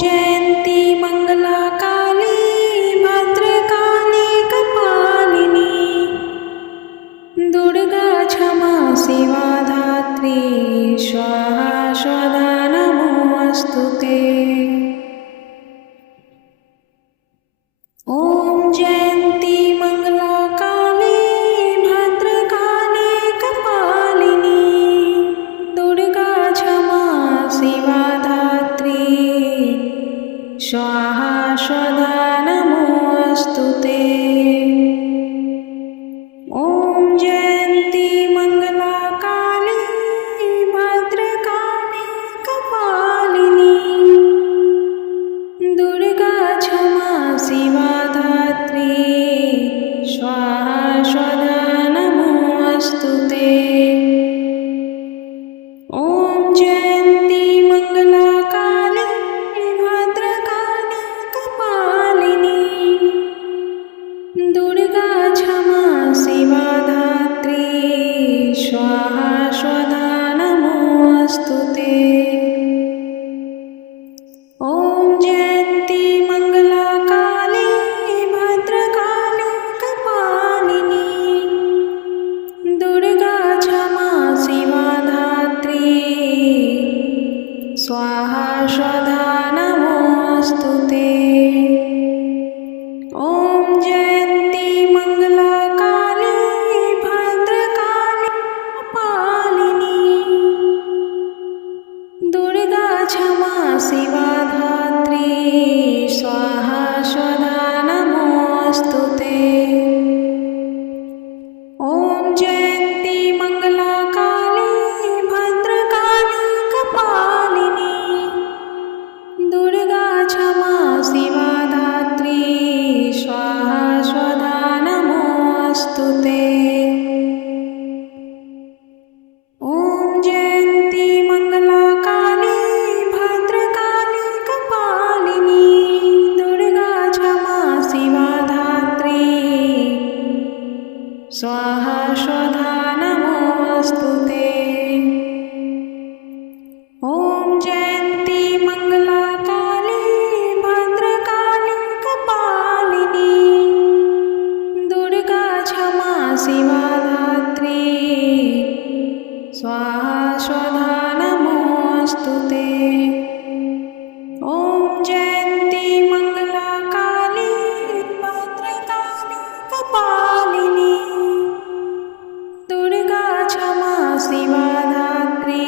जयन्ती मंगला काली भद्रकाली कपालिनी दुर्गा क्षमा शिवा धात्री स्वाहा स्वधा नमोऽस्तुते। ॐ जयन्ती मंगला काली भद्रकाली कपालिनी दुर्गा क्षमा शिवा धात्री स्वाहा स्वधा नमोऽस्तुते। ॐ जयन्ती मंगला काली भद्रकाली कपालिनी दुर्गा क्षमा शिवा धात्री स्वाहा स्वधा नमोऽस्तुते। ॐ जयन्ती मंगला काली भद्रकाली कपालिनी दुर्गा क्षमा शिवा धात्री स्वाहा स्वधा नमोऽस्तुते। ॐ जयन्ती मंगला काली भद्रकाली कपालिनी दुर्गा क्षमा शिवा धात्री स्वाहा स्वधा नमोऽस्तुते। ॐ जयन्ती मंगला काली भद्रकाली कपालिनी दुर्गा क्षमा शिवा धात्री स्वाहा स्वधा नमोऽस्तुते। ॐ जयन्ती मंगला काली भद्रकाली कपालिनी दुर्गा क्षमा शिवा धात्री स्वाहा स्वधा नमोऽस्तुते। ॐ जयन्ती मंगला काली भद्रकाली कपालिनी दुर्गा क्षमा शिवा धात्री स्वाहा स्वधा नमोऽस्तुते। ॐ जयन्ती मंगला काली भद्रकाली कपालिनी दुर्गा क्षमा शिवा धात्री स्वाहा स्वधा नमोऽस्तुते। ॐ जयन्ती मंगला काली भद्रकाली कपालिनी दुर्गा क्षमा शिवा धात्री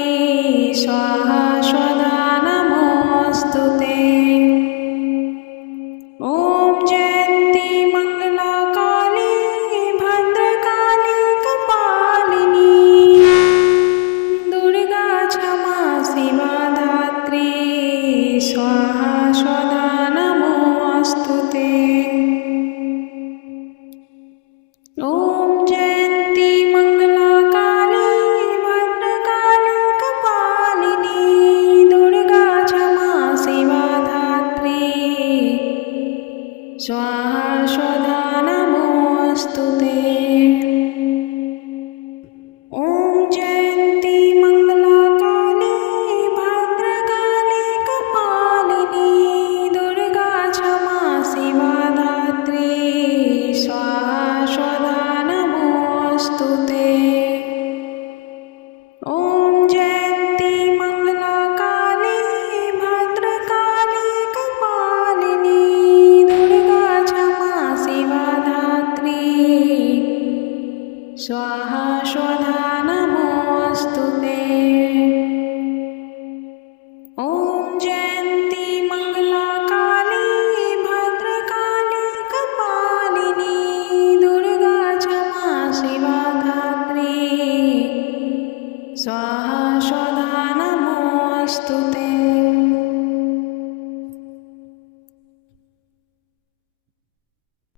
स्वाहा स्वधा नमोऽस्तुते। ॐ जयन्ती मंगला काली भद्रकाली कपालिनी दुर्गा क्षमा शिवा धात्री स्वाहा स्वधा नमोऽस्तुते। ॐ जयन्ती मंगला काली भद्रकाली कपालिनी दुर्गा क्षमा शिवा धात्री स्वाहा स्वधा नमोऽस्तुते। ॐ जयन्ती मंगला काली भद्रकाली कपालिनी दुर्गा क्षमा शिवा धात्री स्वाहा स्वधा नमोऽस्तुते। ॐ जयन्ती मंगला काली भद्रकाली कपालिनी दुर्गा क्षमा शिवा धात्री स्वाहा स्वधा नमोऽस्तुते। ॐ जयन्ती मंगला काली भद्रकाली कपालिनी दुर्गा क्षमा शिवा धात्री स्वाहा स्वधा नमोऽस्तुते।